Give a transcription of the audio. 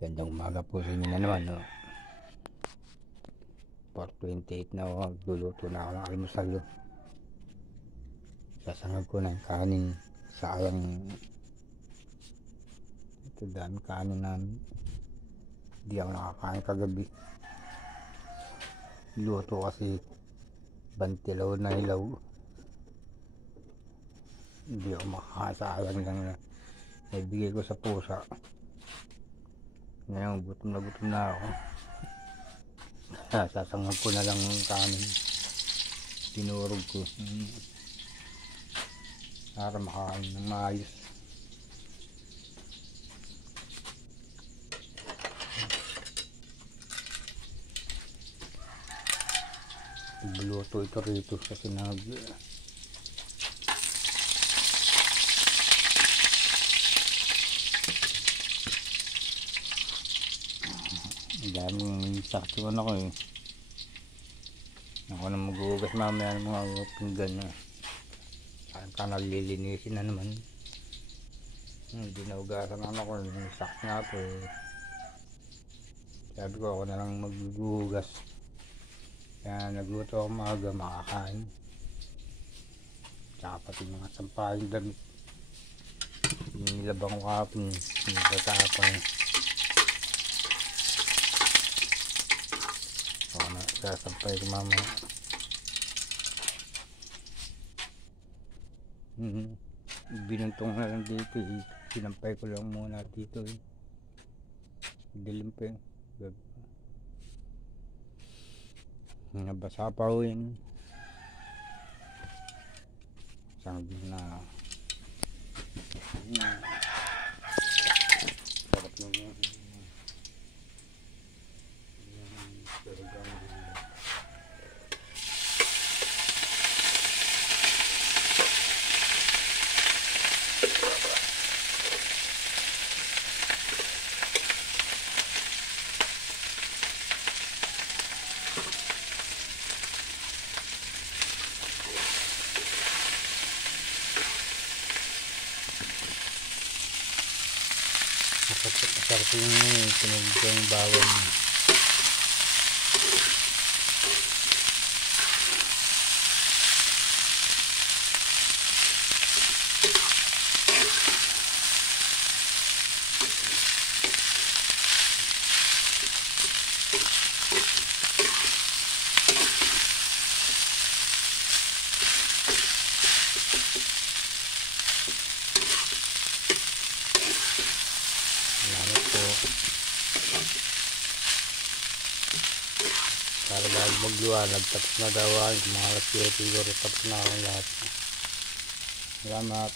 Gandang umaga po sa inyo na naman, no? 4:28 na ako, luluto na ako ng almusal. Sasangag ko ng kanin. Sayang, ito dami kanin namin. Hindi ako nakakain kagabi. Luto kasi bantilaw na hilaw. Hindi ako makakain, sayang lang na naibigay ko sa pusa. Ngayon gutom na ako. Sasangag ko na lang ng kanin. Tinurog ko para makain ng maayos. Buluto ito rito kasi daming saktuan ako eh. Ako na maghuhugas mamaya ng mga pinggan na. Saan ka nalilinisin na naman. Hindi na ugasan ako. Sak nga po eh. Sabi ko ako na lang maghuhugas. Kaya nagluto ako maaga, makakain. Tsaka pati mga sampahing damit. Nilabang ko kapon. Nilabang ako na sasampay ko mamaya. Binuntong na lang dito eh. Sinampay ko lang muna dito eh. Dilim pa yun. Nabasa pa ho yun. Sabi na sarap na yun. Masarap yung tunog yung bawang. Para bago magluwanag, tapos na daw mga alas 7 siguro, tapos na akong lahat. Salamat.